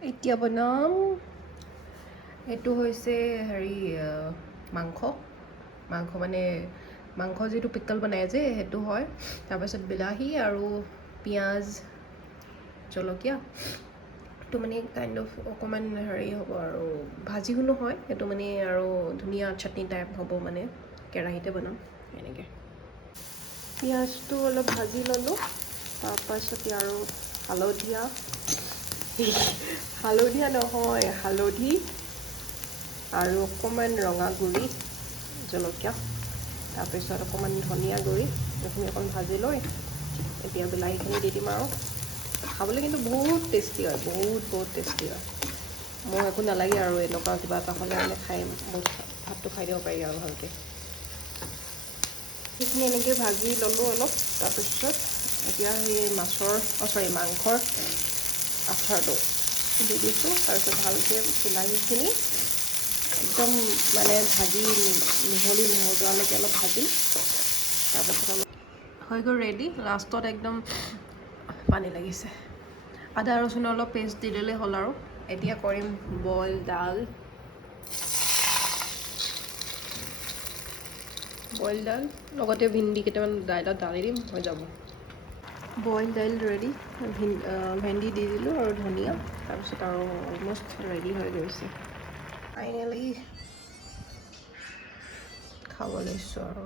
এতিয়া বনাম এইটো হৈছে হেৰি মাংস মানে মাংস যিটো পিকল বনাই যে সেইটো হয় তাৰপিছত বিলাহী আৰু পিঁয়াজ জলকীয়া এইটো মানে কাইণ্ড অফ অকণমান হেৰি হ'ব আৰু ভাজিও নহয় সেইটো মানে আৰু ধুনীয়া চাটনি টাইপ হ'ব মানে কেৰাহীতে বনাম এনেকৈ পিঁয়াজটো অলপ ভাজি ল'লোঁ তাৰপাছতে আৰু হালধীয়া নহয় হালধি আৰু অকণমান ৰঙা গুড়ি জলকীয়া তাৰপিছত অকণমান ধনিয়া গুড়ি এইখিনি অকণ ভাজি লৈ এতিয়া বিলাহীখিনি দি দিম আৰু খাবলৈ কিন্তু বহুত টেষ্টি হয় বহুত টেষ্টি হয় মোৰ একো নালাগে আৰু এনেকুৱা কিবা এটা হ'লে মানে খাই বহুত ভাতটো খাই দিব পাৰি আৰু ভালকৈ সেইখিনি এনেকৈ ভাজি ল'লোঁ অলপ তাৰপিছত এতিয়া সেই মাংসৰ আচাৰটো দি দিছোঁ তাৰপিছত ভালকৈ বিলাহীখিনি একদম মানে ভাজি মিহলি নোহোৱালৈকে অলপ ভাজি তাৰপিছত অলপ হৈ গ'ল ৰেডি লাষ্টত একদম পানী লাগিছে আদা ৰচুনৰ অলপ পেষ্ট দি দিলেই হ'ল আৰু এতিয়া কৰিম বইল দাল লগতে ভেন্দি কেইটামান দাইলত ঢালি দিম হৈ যাব বইল দাইল ৰেডি ভেন্দি দি দিলোঁ আৰু ধনিয়া তাৰপিছত আৰু অলম'ষ্ট ৰেডি হৈ গৈছে ফাইনেলি খাব লৈছোঁ আৰু